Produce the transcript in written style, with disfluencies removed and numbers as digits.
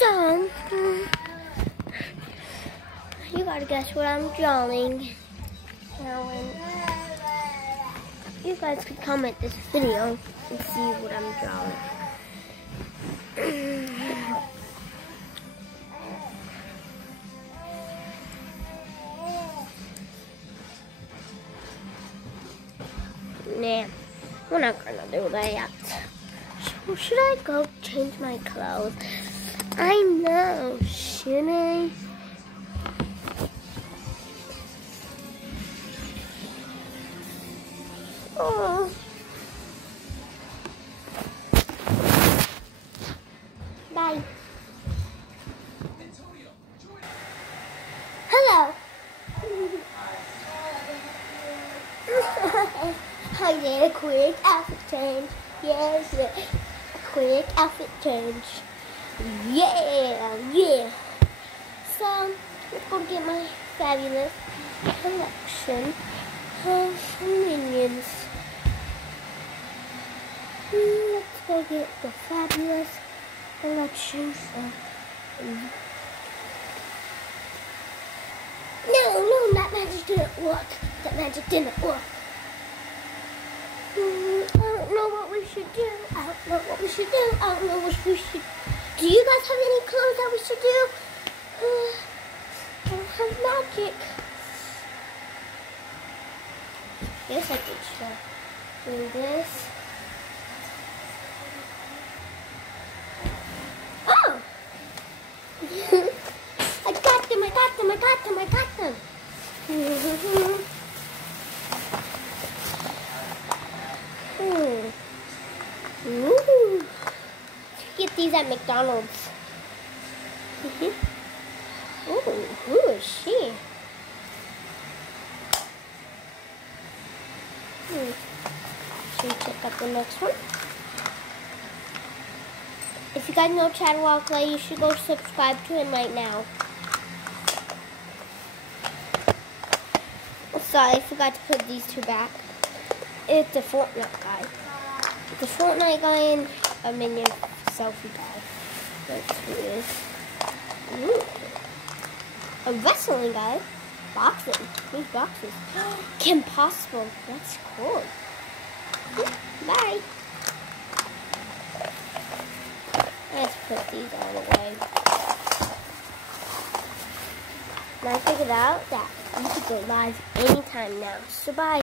So, you gotta guess what I'm drawing. Now, you guys could comment this video and see what I'm drawing. Nah, we're not gonna do that. So should I go change my clothes? I know, should I? Oh. Bye. Hello. I did a quick outfit change. Yes, a quick outfit change. Yeah. So, let's go get my fabulous collection of minions. Let's go get the fabulous collection of... No, that magic didn't work. That magic didn't work. I don't know what we should do. I don't know what we should do. Do you guys have any clues that we should do? I don't have magic. Guess I could try do this. Oh! I got them. Ooh. Get these at McDonald's. Ooh, who is she? Should we check out the next one? If you guys know Chad Walkley, you should go subscribe to him right now. Sorry, I forgot to put these two back. It's a Fortnite guy. The Fortnite guy and a minion selfie guy. That's who it is. Ooh. A wrestling guy. Boxing. These boxes. Kim Possible. That's cool. Bye. Let's put these all away. Now I figured out that you could go live anytime now. So bye.